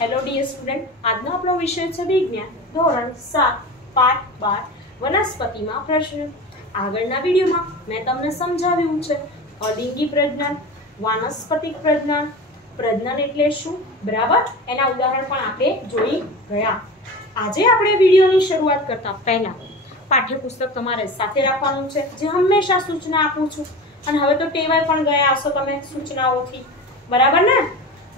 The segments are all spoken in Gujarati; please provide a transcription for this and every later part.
હેલો ડિયર સ્ટુડન્ટ, આજનો આપણો વિષય છે વિજ્ઞાન ધોરણ 7 પાઠ 12 વનસ્પતિમાં પ્રજનન. આગળના વિડિયોમાં મેં તમને સમજાવ્યું છે અલિંગી પ્રજનન, વાનસ્પતિક પ્રજનન, પ્રજનન એટલે શું, બરાબર? એના ઉદાહરણ પણ આપણે જોઈ ગયા. આજે આપણે વિડિયોની શરૂઆત કરતા પહેલા પાઠ્યપુસ્તક તમારે સાથે રાખવાનું છે, જે હંમેશા સૂચના આપું છું. અને હવે તો ટેવાય પણ ગયા હશો તમે સૂચનાઓથી, બરાબર ને?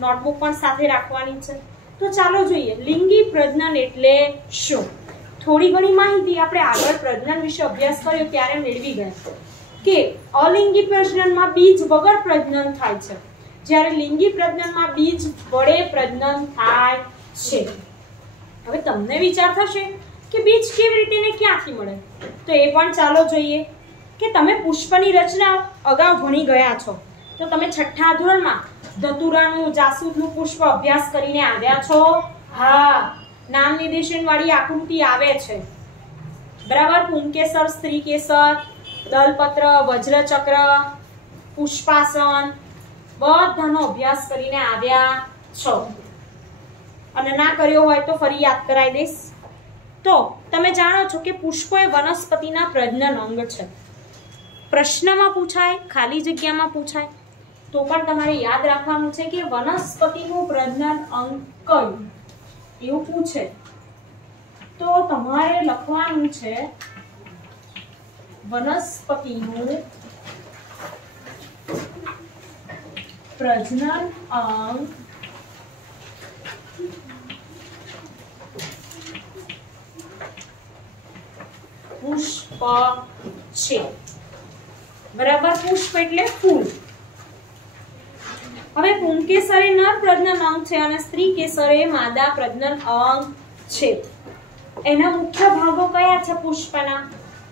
નોટબુક પણ સાથે રાખવાની છે. તો ચાલો જોઈએ લિંગી પ્રજનન એટલે શું. થોડી ઘણી માહિતી આપણે આગળ પ્રજનન વિશે અભ્યાસ કર્યો ત્યારે મેળવી ગયા કે અલિંગી પ્રજનનમાં બીજ વગર પ્રજનન થાય છે, જ્યારે લિંગી પ્રજનનમાં બીજ વડે પ્રજનન થાય છે. હવે તમને વિચાર થશે કે બીજ કેવી રીતે ને ક્યાંથી મળે, તો એ પણ ચાલો જોઈએ કે તમે પુષ્પની રચના અગાઉ ભણી ગયા છો. તો તમે છઠ્ઠા ધોરણમાં ધતુરાનું, જાસૂદનું પુષ્પ અભ્યાસ કરીને આવ્યા છો? હા, નામ નિર્દેશન વાળી આકૃતિ આવે છે, બરાબર? પુંકેસર, સ્ત્રીકેસર, દલપત્ર, વજ્રચક્ર, પુષ્પાસન બધાનો અભ્યાસ કરીને આવ્યા છો. અને ના કર્યો હોય તો ફરી યાદ કરાવી દઈશ. તો તમે જાણો છો કે પુષ્પો એ વનસ્પતિના પ્રજનન અંગ છે. પ્રશ્નમાં પૂછાય, ખાલી જગ્યામાં પૂછાય, તો પણ તમારે યાદ રાખવાનું છે કે વનસ્પતિનું પ્રજનન અંગ કયું, એવું પૂછે તો તમારે લખવાનું છે વનસ્પતિનું પ્રજનન અંગ પુષ્પ છે, બરાબર? પુષ્પ એટલે ફૂલ. હવે પુંકેસર એ નર પ્રજનન અંગ છે અને સ્ત્રી કેસર એ માદા પ્રજનન અંગ છે. એના મુખ્ય ભાગો કયા છે પુષ્પના?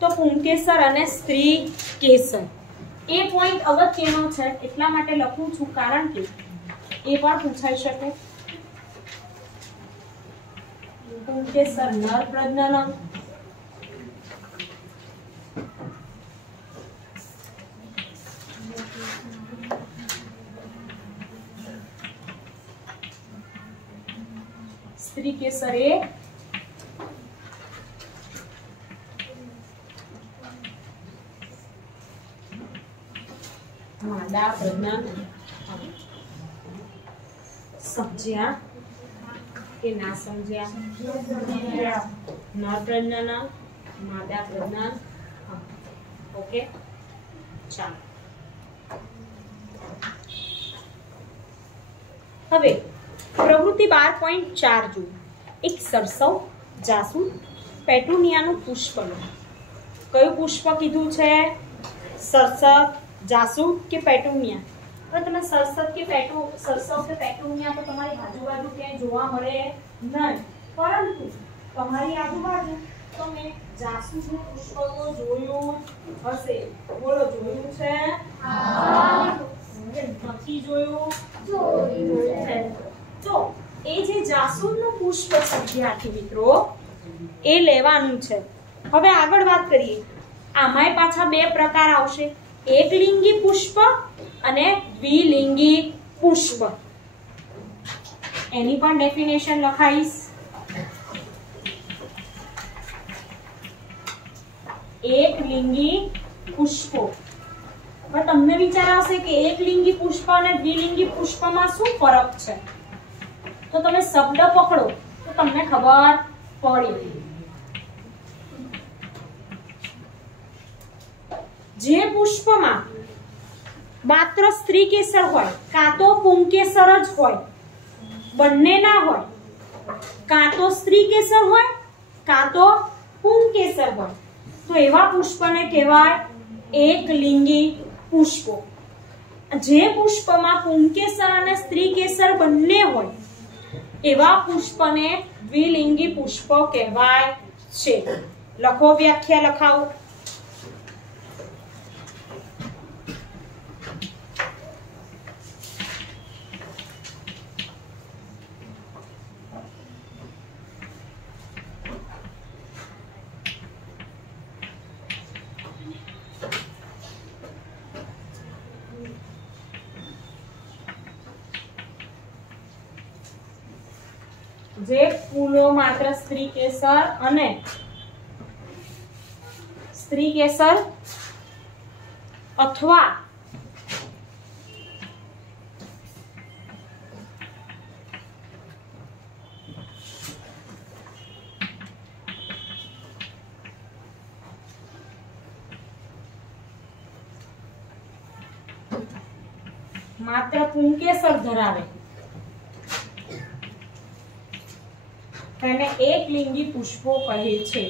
તો પુંકેસર અને સ્ત્રી કેસર. એ પોઈન્ટ અગત્યનો છે, એટલા માટે લખું છું કારણ કે એ પણ પૂછાઈ શકે. પુંકેસર નર પ્રજનન અંગ, સ્ત્રી કેસર એ માદા પ્રજનન. સમજ્યા કે ના સમજ્યા? નર પ્રજનન, માદા પ્રજનન. ઓકે, ચાલો હવે પ્રવૃત્તિ 12.4 જુઓ. એક સરસવ, જાસૂદ, પેટુનિયાનું પુષ્પ લો. કયું પુષ્પ કીધું છે? સરસવ, જાસૂદ કે પેટુનિયા? હવે તમે સરસવ કે પેટુનિયા તો તમારી આજુબાજુ ક્યાંય જોવા મળે નહીં, પરંતુ તમારી આજુબાજુ તમે જાસૂદનું પુષ્પ તો જોયું હશે. બોલો, જોયું છે? હા. નથી જોયું? જોયું છે. તો એ જે જાસૂદનું પુષ્પ છે વિદ્યાર્થી મિત્રો, એ લેવાનું છે. હવે આગળ વાત કરીએ. આમાંય પાછા બે પ્રકાર આવશે, એકલિંગી પુષ્પ અને દ્વિલિંગી પુષ્પ. એની પણ ડેફિનેશન લખાઈશ. એકલિંગી પુષ્પો. હવે તમને વિચાર આવશે કે એકલિંગી પુષ્પ અને દ્વિલિંગી પુષ્પમાં શું ફરક છે? તો તમે શબ્દ પકડો તો તમને ખબર પડે. જે પુષ્પમાં માત્ર સ્ત્રી કેસર હોય, કાં તો પુંકેસર જ હોય, બંને ના હોય, કાં તો સ્ત્રી કેસર હોય કાં તો પુંકેસર હોય, તો એવા પુષ્પને કહેવાય એકલિંગી પુષ્પો. જે પુષ્પમાં પુંકેસર અને સ્ત્રી કેસર બંને હોય એવા પુષ્પને દ્વિલિંગી પુષ્પ કહેવાય છે. લખો, વ્યાખ્યા લખાવો. જે ફૂલો માત્ર સ્ત્રી કેસર અને સ્ત્રી કેસર અથવા માત્ર પુંકેસર ધરાવે તેને એકલિંગી પુષ્પો કહે છે।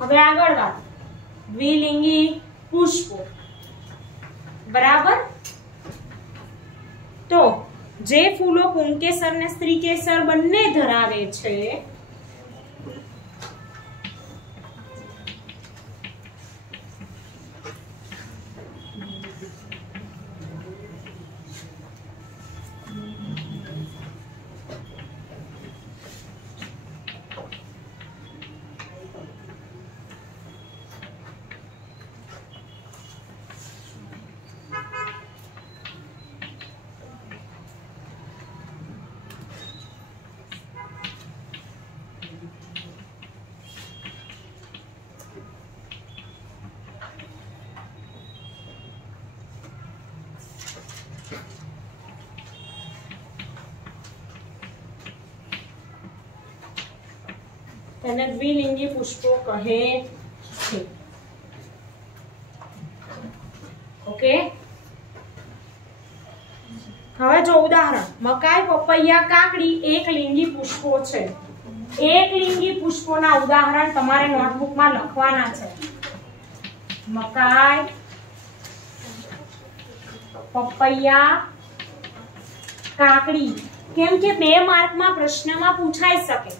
હવે આગળ વાત દ્વિલિંગી પુષ્પો બરાબર। તો જે ફૂલો પુંકેસર ને સ્ત્રીકેસર બંને ધરાવે છે તેને દ્વિલિંગી પુષ્પો કહે છે। ઓકે, હવે જો ઉદાહરણ મકાઈ, પપૈયા, કાકડી એકલિંગી પુષ્પો છે। એકલિંગી પુષ્પોના ઉદાહરણ તમારે નોટબુકમાં લખવાના છે। મકાઈ, પપૈયા, કાકડી, કેમ કે 2 માર્કમાં પ્રશ્નમાં પૂછાઈ શકે।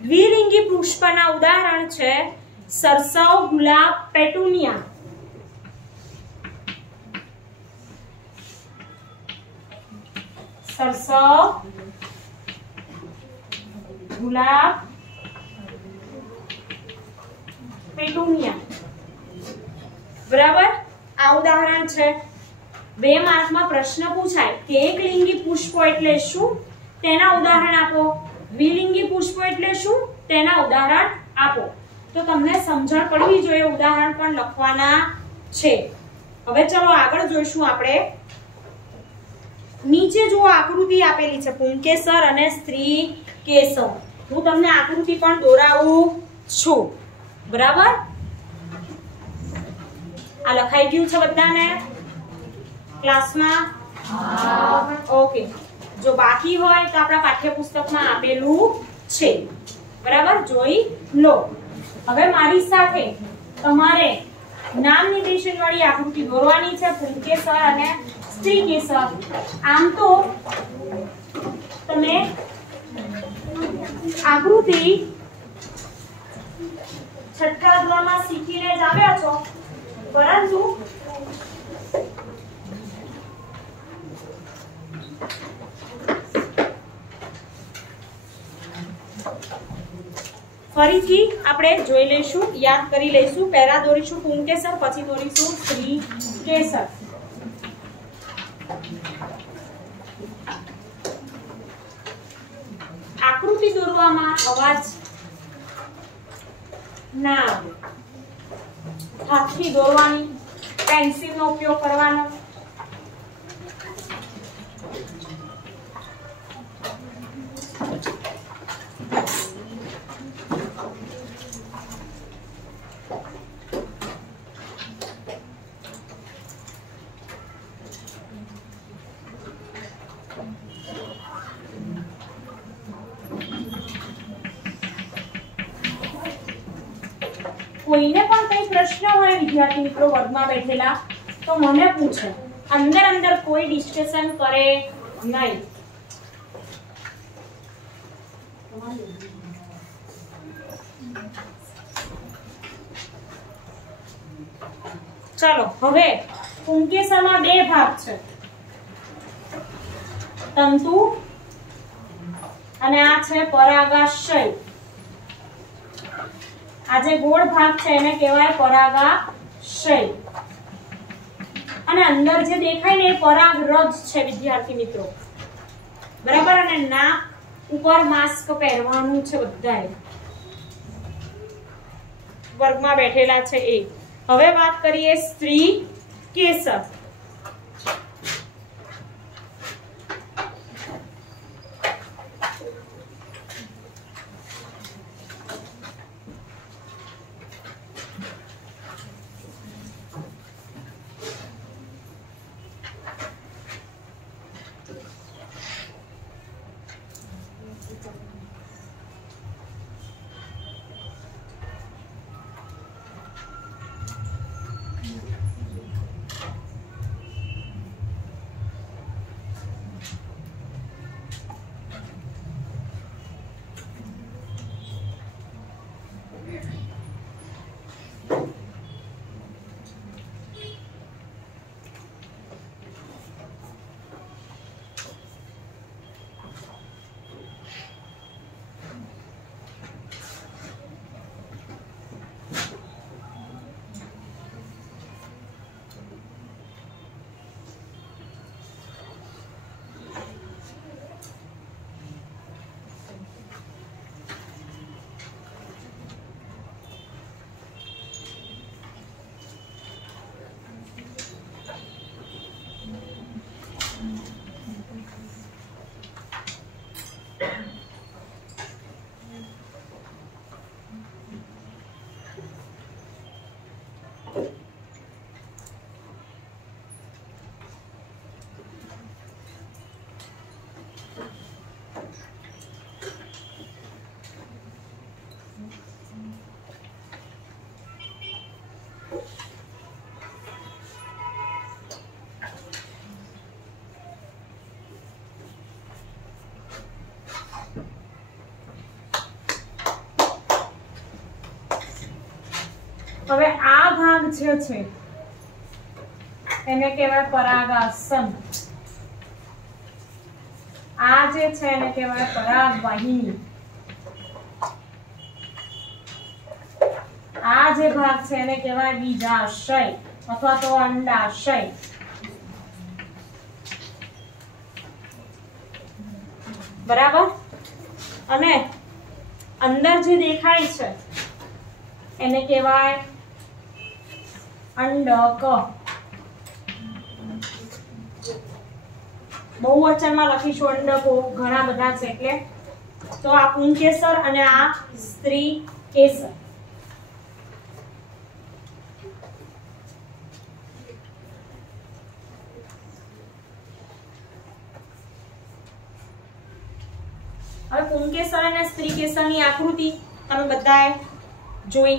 દ્વિલિંગી પુષ્પના ઉદાહરણ છે સરસવ, ગુલાબ, પેટુનિયા। સરસવ, ગુલાબ, પેટુનિયા બરાબર। આ ઉદાહરણ છે। 2 માર્કમાં પ્રશ્ન પૂછાય કે એકલિંગી પુષ્પો એટલે શું, તેના ઉદાહરણ આપો। દ્વિલિંગી પુષ્પો એટલે શું, તેના ઉદાહરણ આપો। તો તમને સમજણ પડવી જોઈએ, ઉદાહરણ પણ લખવાના છે। હવે ચલો આગળ જોઈશું આપણે। નીચે જો આકૃતિ આપેલી છે પુંકેસર અને સ્ત્રીકેસર, હું તમને આકૃતિ પણ દોરાવું છું બરાબર। આ લખાઈ ગયું છે બધાને ક્લાસમાં? ઓકે, જો બાકી હોય તો આપણા પાઠ્યપુસ્તકમાં આપેલું છે બરાબર, જોઈ લો। હવે મારી સાથે તમારે નામ નિર્દેશન વાળી આકૃતિ દોરવાની છે પુંકેસર અને સ્ત્રીકેસર। આમ તો તમે આકૃતિ 6ઠા ધોરણમાં શીખીને જ આવ્યા છો, પરંતુ ફરીથી આપણે જોઈ લઈશું, યાદ કરી લઈશું। પહેલા દોરીશું પુંકેસર, પછી દોરીશું સ્ત્રીકેસર। આકૃતિ દોરવામાં અવાજ ના આવે, હાથથી દોરવાની, પેન્સિલનો ઉપયોગ કરવાનો। કોઈને પણ કઈ પ્રશ્ન હોય વિદ્યાર્થી મિત્રો વર્ગમાં બેઠેલા તો મને પૂછે, અંદર કોઈ ડિસ્કશન કરે નહીં। ચલો હવે પુંકેસરમાં 2 ભાગ છે, તંતુ અને આ છે પરાગાશય। આ જે ગોળ ભાગ છે એને કહેવાય પરાગાશય અને અંદર જે દેખાય ને એ પરાગરજ છે વિદ્યાર્થી મિત્રો, બરાબર। અને નાક ઉપર માસ્ક પહેરવાનું છે બધાએ, વર્ગમાં બેઠેલા છે એ। હવે વાત કરીએ સ્ત્રી કેસર। હવે આ ભાગ જે છે એને કહેવાય પરાગાસન, આ જે છે એને કહેવાય પરાગવાહિની, આ જે ભાગ છે એને કહેવાય બીજાશય અથવા તો અંડાશય। બરાબર। અને અંદર જે દેખાય છે એને કહેવાય અંડક। બહુવચનમાં લખીશું અંડકો, ઘણા બધા છે એટલે। તો આ પુંકેસર અને આ સ્ત્રી કેસર। હવે પુંકેસર અને સ્ત્રી કેસરની આકૃતિ તમે બધાએ જોઈ।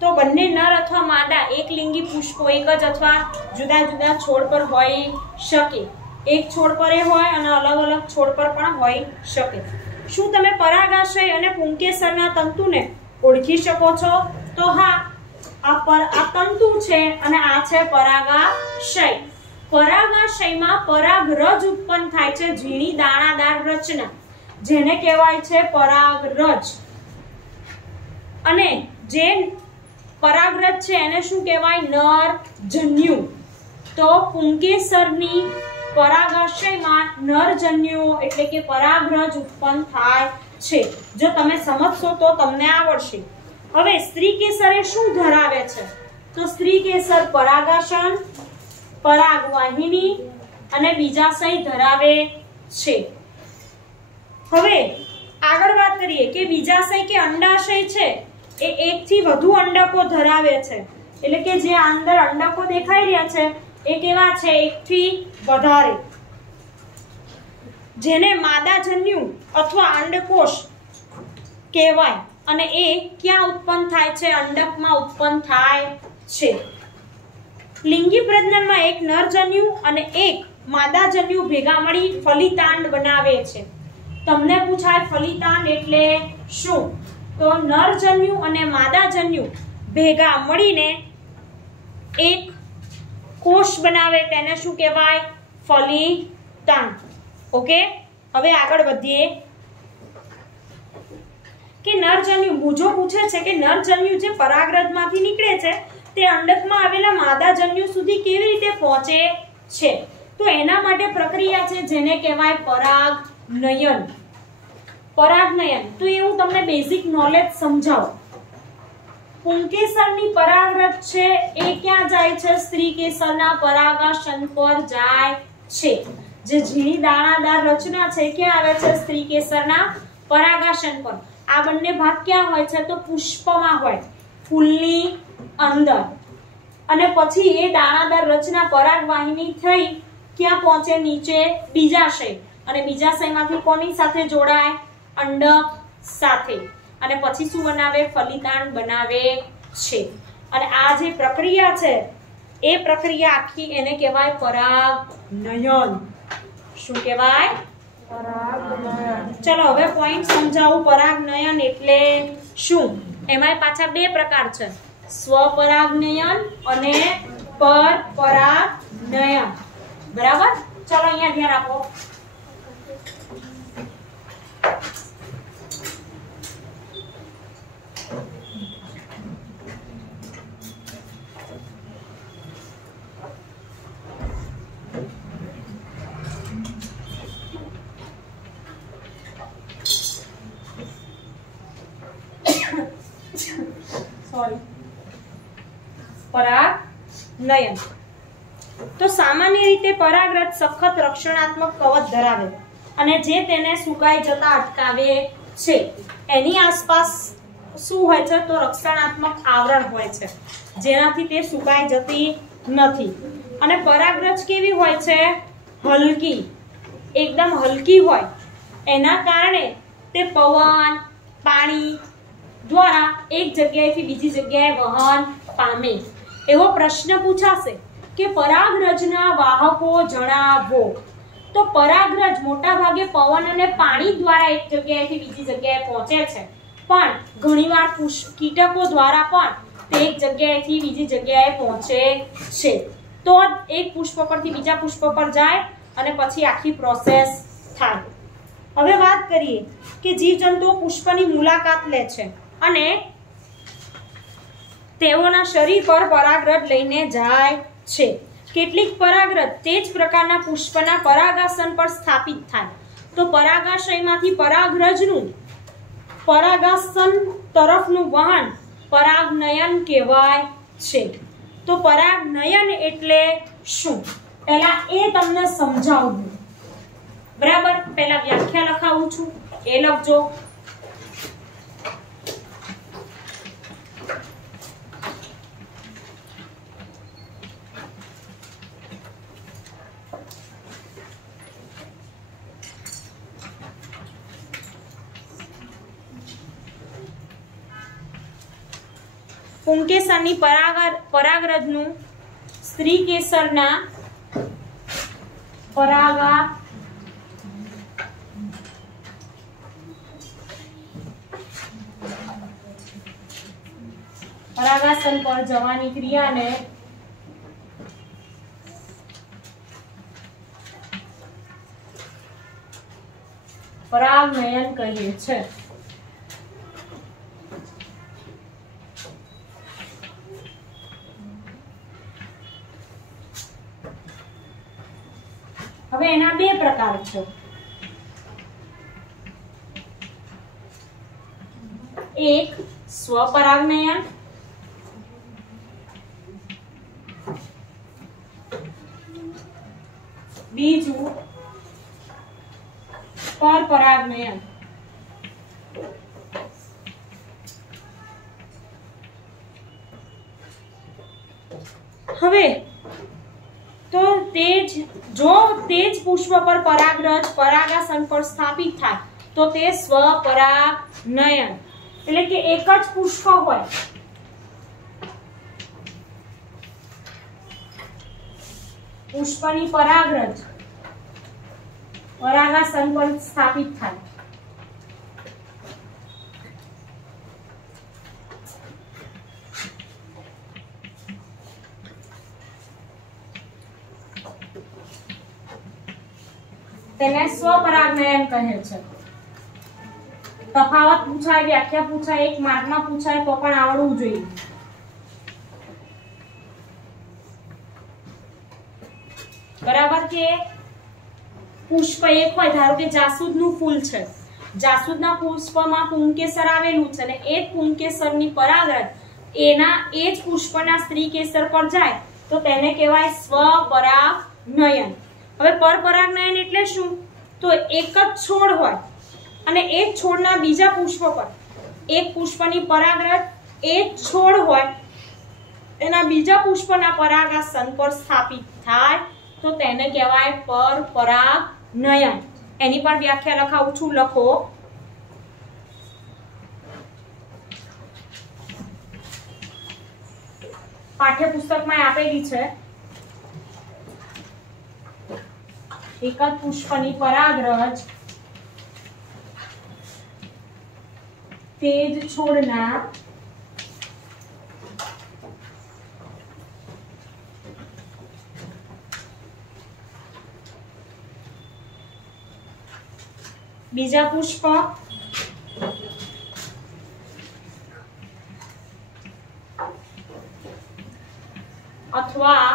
તો બંને નર અથવા માદા એક લિંગી પુષ્પો એક જ અથવા જુદા જુદા છોડ પર હોઈ શકે। એક છોડ પર એ હોય અને અલગ અલગ છોડ પર પણ હોઈ શકે। શું તમે પરાગાશય અને પુંકેસરના તંતુને ઓળખી શકો છો? તો હા, આ તંતુ છે અને આ છે પરાગાશય। પરાગાશયમાં પરાગરજ ઉત્પન્ન થાય છે, ઝીણી દાણાદાર રચના, જેને કહેવાય છે પરાગરજ। અને જે પરાગરજ છે એને શું કહેવાય? નરજન્યુ। તો પુંકેસરની પરાગાશયમાં નરજન્યુઓ એટલે કે પરાગરજ ઉત્પન્ન થાય છે। જો તમે સમજશો તો તમને આવડશે। હવે સ્ત્રી કેસર એ શું ધરાવે છે? તો સ્ત્રી કેસર પરાગાસન, પરાગવાહિની અને બીજાશય ધરાવે છે। હવે આગળ વાત કરીએ કે બીજાશય કે અંડાશય છે એ એક થી વધુ અંડકો ધરાવે છે, એટલે કે જે અંદર અંડકો દેખાઈ રહ્યા છે એ કેવા છે? એક થી વધારે, જેને માદાજન્યુ અથવા અંડકોષ કહેવાય। અને એ ક્યાં ઉત્પન્ન થાય છે? અંડકમાં ઉત્પન્ન થાય છે। લિંગી પ્રજનનમાં એક નરજન્યુ અને એક માદાજન્યુ ભેગા મળી ફલિતાંડ બનાવે છે। તમને પૂછાય ફલિતાંડ એટલે શું? તો નરજન્યુ અને માદાજન્યુ ભેગા મળીને એક કોષ બનાવે, તેને શું કહેવાય? ફલિતાંડ। ઓકે, હવે આગળ વધીએ કે નરજન્યુ મૂંઝો પૂછે છે કે નરજન્યુ જે પરાગરજમાંથી નીકળે છે તે અંડકમાં આવેલા માદાજન્યુ સુધી કેવી રીતે પહોંચે છે, તો એના માટે પ્રક્રિયા છે જેને કહેવાય પરાગનયન. પરાગનયન તો એવું તમને બેઝિક નોલેજ સમજાવો. પુંકેસરની પરાગરજ છે એ ક્યાં જાય છે? સ્ત્રીકેસરના પરાગાસન પર જાય છે. જે ઝીણી દાણાદાર રચના છે ક્યાં આવે છે? સ્ત્રીકેસરના પરાગાસન પર. આ બંને ભાગ ક્યાં હોય છે? તો પુષ્પમાં હોય, ફૂલની અંદર. અને પછી એ દાણાદાર રચના પરાગવાહિની થઈ ક્યાં પહોંચે? નીચે બીજાશય. અને બીજાશયમાંથી કોની સાથે જોડાય? અંડક સાથે. અને પછી શું બનાવે? ફલિતાંડ બનાવે છે. અને આ જે પ્રક્રિયા છે એ પ્રક્રિયા આખી એને કહેવાય પરાગનયન. શું કહેવાય? પરાગનયન. ચલો હવે પોઈન્ટ સમજાવું. પરાગનયન એટલે શું? એમાં પાછા બે પ્રકાર છે, સ્વપરાગનયન અને પરપરાગનયન. બરાબર? ચલો અહીંયા ધ્યાન આપો. પરાગનયન તો સામાન્ય રીતે પરાગરજ સખત રક્ષણાત્મક કવચ ધરાવે અને જે તેને સુકાઈ જતા અટકાવે છે. એની આસપાસ શું હોય છે? તો રક્ષણાત્મક આવરણ હોય છે જેનાથી તે સુકાઈ જતી નથી. અને પરાગરજ કેવી હોય છે? હલકી, એકદમ હલકી હોય. એના કારણે તે પવન, પાણી દ્વારા એક જગ્યાએથી બીજી જગ્યાએ વહન પામે. એવો પ્રશ્ન પૂછાશે કે પરાગરજના વાહકો જણાવો. તો પરાગરજ મોટા ભાગે પવન અને પાણી દ્વારા એક જગ્યાએથી બીજી જગ્યાએ પહોંચે છે, પણ ઘણીવાર કીટકો દ્વારા પણ તે એક જગ્યાએથી બીજી જગ્યાએ પહોંચે છે. તો એક પુષ્પ પરથી બીજા પુષ્પ પર જાય અને પછી આખી પ્રોસેસ થાય. હવે વાત કરીએ કે જીવજંતુઓ પુષ્પની મુલાકાત લે છે અને તેઓના શરીર પર પરાગરજ લઈને જાય છે. કેટલીક પરાગરજ તે જ પ્રકારના પુષ્પના પરાગાસન પર સ્થાપિત થાય. તો પરાગાશયમાંથી પરાગરજનું પરાગાસન તરફનું વહન પરાગનયન કહેવાય છે. તો પરાગનયન એટલે શું? પહેલા એ તમને સમજાવું. બરાબર? પહેલા વ્યાખ્યા લખાવું છું, એ લખજો. પુંકેસરની પરાગરજનું સ્ત્રીકેસરના પરાગાસન પર જવાની ક્રિયાને પરાગનયન કહીએ છે. હવે એના બે પ્રકાર છે. એક સ્વપરાગનયન, બીજું પરપરાગનયન. હવે તો જો તે જ પુષ્પ પર પરાગરજ પરાગાસન પર સ્થાપિત થાય તો તે સ્વપરાગનયન. એટલે કે એક જ પુષ્પ હોય, પુષ્પની પરાગરજ પરાગાસન પર સ્થાપિત થાય. તેને સ્વપરાગનયન કહે છે. તફાવત પૂછાય, વ્યાખ્યા પૂછાય, 1 માર્કમાં પૂછાય તો પણ આવડવું જોઈએ. બરાબર કે પુષ્પ એક હોય, ધારો કે જાસૂદનું ફૂલ છે, જાસૂદના પુષ્પમાં પુંકેસર આવેલું છે અને એ પુંકેસરની પરાગરજ એના એ જ પુષ્પના સ્ત્રી કેસર પર જાય તો તેને કહેવાય સ્વપરાગનયન. હવે પરપરાગનયન એટલે શું? તો એક જ છોડ હોય અને એ જ છોડના બીજા પુષ્પ પર એક પુષ્પની પરાગરજ એ જ છોડ હોય એના બીજા પુષ્પના પરાગાસન પર સ્થાપિત થાય તો તેને કહેવાય પરપરાગનયન. એની પણ વ્યાખ્યા લખાવું છું, લખો. પાઠ્યપુસ્તકમાં આપેલી છે. એક જ પુષ્પની પરાગરજ તે જ છોડના બીજા પુષ્પ અથવા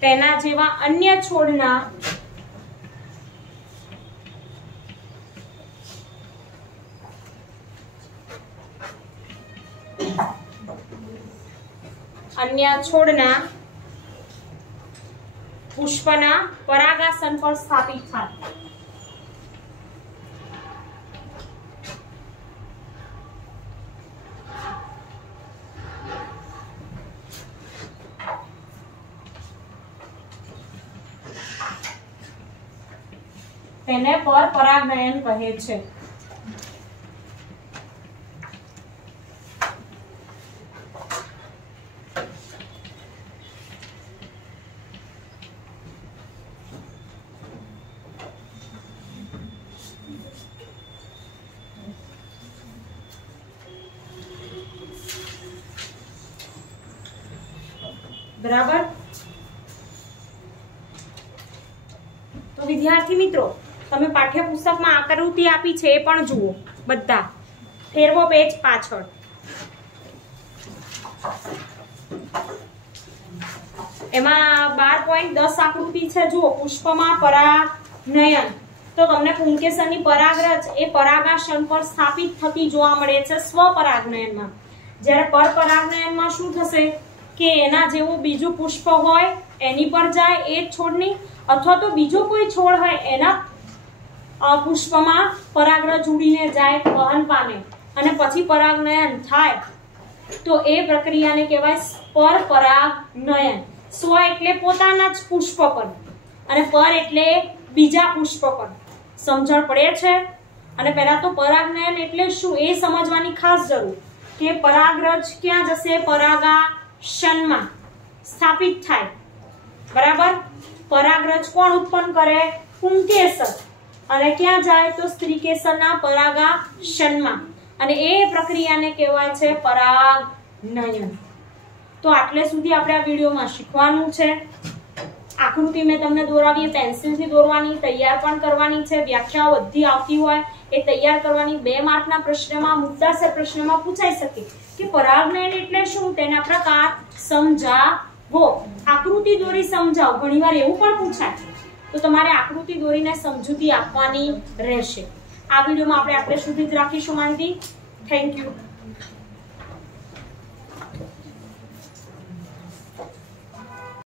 તેના જેવા અન્ય છોડના પુષ્પના પરાગાસન પર સ્થાપિત થાય. તેને પરપરાગનયન કહે છે. બરાબર. તો વિદ્યાર્થી મિત્રો, તમે પાઠ્યપુસ્તકમાં આકૃતિ આપી છે એ પણ જુઓ. બધા ફેરવો પેજ પાછળ. એમાં 12.10 આકૃતિ છે, જુઓ. પુષ્પમાં પરાગનયન તો તમને પુંકેસરની પરાગરજ એ પરાગાસન પર સ્થાપિત થતી જોવા મળે છે સ્વપરાગનયનમાં. જ્યારે પરપરાગનયનમાં શું થશે કે એના જેવું બીજું પુષ્પ હોય એની પર જાય એ જ છોડની, અથવા તો બીજો કોઈ છોડ હોય એના પુષ્પમાં પરાગરજ ઉડીને જાય, વહન પામે અને પછી પરાગનયન થાય તો એ પ્રક્રિયાને કહેવાય પરપરાગનયન. સ્વ એટલે પોતાના જ પુષ્પ પર અને પર એટલે બીજા પુષ્પ પર. સમજણ પડે છે? અને પહેલા તો પરાગનયન એટલે શું એ સમજવાની ખાસ જરૂર કે પરાગરજ ક્યાં જશે? પરાગાસનમાં સ્થાપિત થાય. બરાબર. પરાગરજ કોણ ઉત્પન્ન કરે? પુંકેસર. અને ક્યાં જાય? તો સ્ત્રીકેસરના પરાગાસનમાં. અને એ પ્રક્રિયાને કહેવાય છે પરાગનયન. તો આટલે સુધી આપણે આ વિડીયોમાં શીખવાનું છે. આકૃતિ મેં તમને દોરાવી, પેન્સિલથી દોરવાની, તૈયાર પણ કરવાની છે. વ્યાખ્યાઓ બધી આવતી હોય એ તૈયાર કરવાની. 2 માર્કના પ્રશ્નમાં, મુદ્દાસર પ્રશ્નમાં પૂછાઈ શકે કે પરાગનયન એટલે શું, તેના પ્રકાર સમજાવો. આકૃતિ દોરી સમજાવો. ઘણીવાર એવું પણ પૂછાય તો તમારે આકૃતિ દોરીને સમજૂતી આપવાની રહેશે. આ વિડીયોમાં આપણે આટલે સુધી જ રાખીશું માહિતી. Thank you.